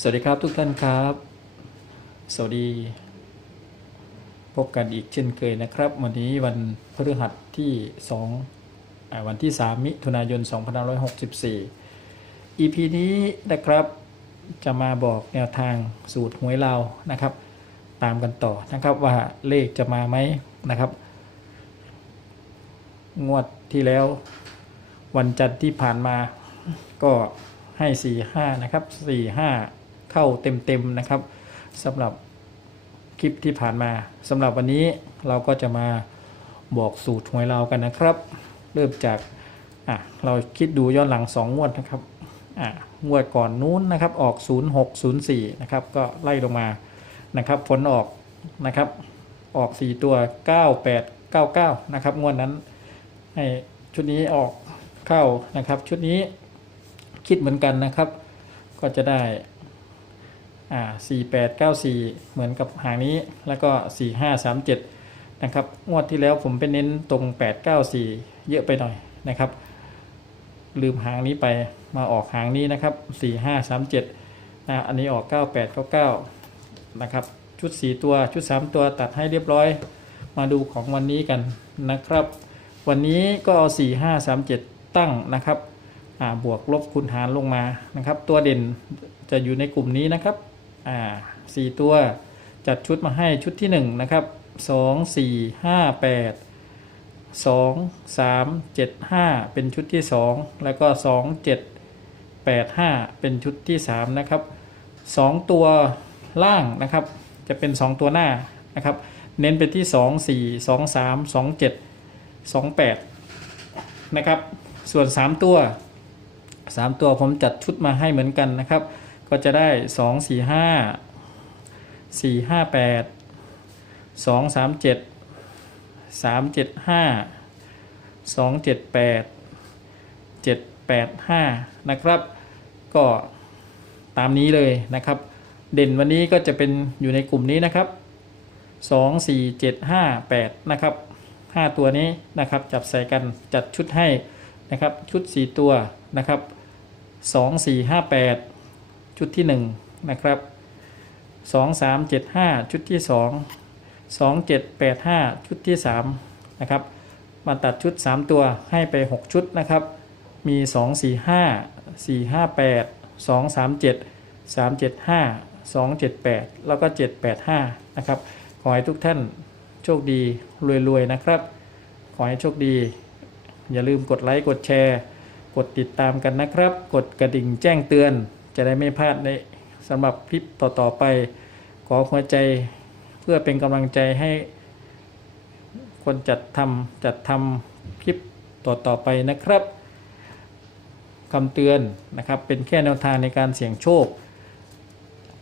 สวัสดีครับทุกท่านครับ สวัสดี พบกันอีกเช่นเคยนะครับ วันนี้วันพฤหัสที่2อ่าวันที่ 3 มิถุนายน 2564 EP นี้นะครับจะมาบอกแนวทางสูตรหวยเราวนะครับ ตามกันต่อนะครับว่าเลขจะมาไหมนะครับ งวดที่แล้ว วันจันทร์ที่ผ่านมาก็ให้ 4 5 นะครับ 4 5 เข้าเต็มๆนะครับสำหรับคลิปที่ผ่านมาสำหรับวันนี้เราก็จะมาบอกสูตรหวยเรากันนะครับ เริ่มจากอะเราคิดดูย้อนหลัง 2 งวดนะครับอะงวดก่อนนู้นนะครับออก 0604นะครับก็ไล่ลงมานะครับผลออกนะครับออก 4 ตัว 9899นะครับงวดนั้นให้ชุดนี้ออกเข้านะครับชุดนี้คิดเหมือนกันนะครับ ก็จะได้ อ่า4894 เหมือนกับหางนี้แล้วก็ 4537 นะครับ งวดที่แล้วผมไปเน้นตรง 894 เยอะไปหน่อยนะครับ ลืมหางนี้ไปมาออกหางนี้นะครับ 4537นะอันนี้ออก 9899 นะครับ ชุด 4 ตัวชุด 3 ตัวตัดให้เรียบร้อย มาดูของวันนี้กันนะครับ วันนี้ก็เอา 4537 ตั้งนะครับอ่าบวกลบคูณหารลงมานะครับ ตัวเด่นจะอยู่ในกลุ่มนี้นะครับ อ่าสี่ตัว จัดชุดมาให้ชุดที่1นะครับ2 4 5 8 2 3 7 5เจ็ดห้าเป็นชุดที่2แล้วก็2 7 8 5เป็นชุดที่3นะครับ2ตัวล่างนะครับ จะเป็น2ตัวหน้านะครับ เน้นไปที่2 4 2 3 2 7 28นะครับ ส่วน3ตัว3ตัวผมจัดชุดมาให้เหมือนกันนะครับ ก็จะได้2 4 5 4 5 8 2 3 7 3 7 5 2 7 8 7 8 5นะครับ ก็ตามนี้เลยนะครับ เด่นวันนี้ก็จะเป็นอยู่ในกลุ่มนี้นะครับ2 4 7 5 8นะครับ5ตัวนี้นะครับจับใส่กันจัดชุดให้นะครับชุด4ตัวนะครับ2 4 5 8 ชุดที่1นะครับ2 3 7 5 ชุดที่ 2 2 7 8 5 ชุดที่3นะครับมาตัดชุด 3 ตัวให้ไป 6 ชุดนะครับ มี 2 4 5 4 5 8 2 3 7 3 7 5 2 7 8 แล้วก็ 7 8 5 นะครับ ขอให้ทุกท่านโชคดี รวย ๆ นะครับ ขอให้โชคดี อย่าลืมกดไลค์ กดแชร์ กดติดตามกันนะครับ กดกระดิ่งแจ้งเตือน จะได้ไม่พลาดในสำหรับคลิปต่อๆไป ขอหัวใจเพื่อเป็นกำลังใจให้คนจัดทำจัดทำคลิปต่อๆไปนะครับคำเตือนนะครับเป็นแค่แนวทางในการเสี่ยงโชค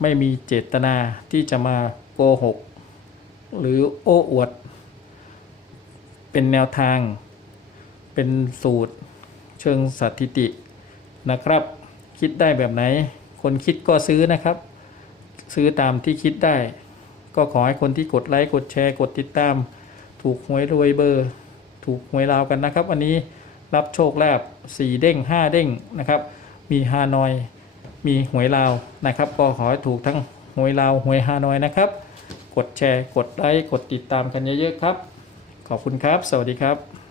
ไม่มีเจตนาที่จะมาโกหก หรือโอ้อวด เป็นแนวทาง เป็นสูตรเชิงสถิตินะครับ คิดได้แบบไหน คนคิดก็ซื้อนะครับ ซื้อตามที่คิดได้ ก็ขอให้คนที่กดไลค์กดแชร์กดติดตาม ถูกหวยรวยเบอร์ ถูกหวยราวกันนะครับ วันนี้รับโชคลาภสี่เด้งห้าเด้งนะครับ มีฮานอย มีหวยลาวนะครับ ก็ขอให้ถูกทั้งหวยลาวหวยฮานอยนะครับ กดแชร์กดไลค์กดติดตามกันเยอะๆครับ ขอบคุณครับ สวัสดีครับ